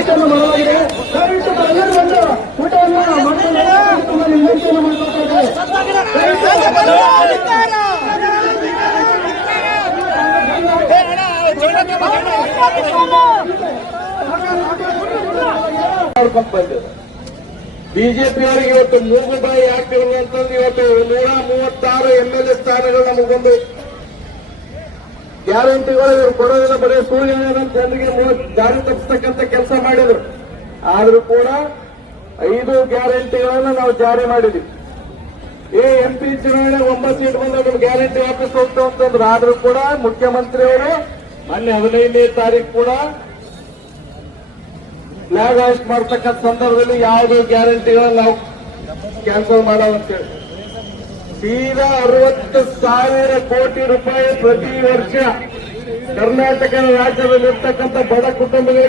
ಊಟವನ್ನು ಮಾಡಲಾಗಿದೆ. ದಯವಿಟ್ಟು ಎಲ್ಲರೂ ಬಂದು ಊಟವನ್ನು ಮಕ್ಕಳು ವಿನಂತಿಯನ್ನು ಮಾಡಿಕೊಳ್ತಾರೆ. ಬಿಜೆಪಿಯವರಿಗೆ ಇವತ್ತು ಮೂಗುಬಾಯಿ ಆಗ್ತಿರುವಂತದ್ದು ಇವತ್ತು 136 MLA ಸ್ಥಾನಗಳು ನಮಗೊಂದು ಗ್ಯಾರಂಟಿಗಳು ಇವರು ಕೊಡೋದಿಲ್ಲ, ಬರೀ ಸುಳ್ಳು ಜನರಿಗೆ ದಾರಿ ತಪ್ಪಿಸ್ತಕ್ಕಂಥ ಕೆಲಸ ಮಾಡಿದ್ರು. ಆದ್ರೂ ಕೂಡ 5 ಗ್ಯಾರಂಟಿಗಳನ್ನು ನಾವು ಜಾರಿ ಮಾಡಿದ್ವಿ. MP ಚುನಾವಣೆ 9 ಸೀಟ್ ಬಂದಾಗ ಗ್ಯಾರಂಟಿ ವಾಪಸ್ ಹೋಗ್ತಾ ಅಂತಂದ್ರು. ಆದ್ರೂ ಕೂಡ ಮುಖ್ಯಮಂತ್ರಿಯವರು ಮೊನ್ನೆ 15ನೇ ತಾರೀಕು ಕೂಡ ಫ್ಲಾಗ್ ಹಾಸ್ಟ್ ಮಾಡ್ತಕ್ಕಂಥ ಸಂದರ್ಭದಲ್ಲಿ ಯಾವುದೇ ಗ್ಯಾರಂಟಿಗಳನ್ನು ನಾವು ಕ್ಯಾನ್ಸಲ್ ಮಾಡೋದಂತೇಳಿ ಸೀದಾ 60,000 ಕೋಟಿ ರೂಪಾಯಿ ಪ್ರತಿ ವರ್ಷ ಕರ್ನಾಟಕ ರಾಜ್ಯದಲ್ಲಿರ್ತಕ್ಕಂಥ ಬಡ ಕುಟುಂಬಗಳಿಗೆ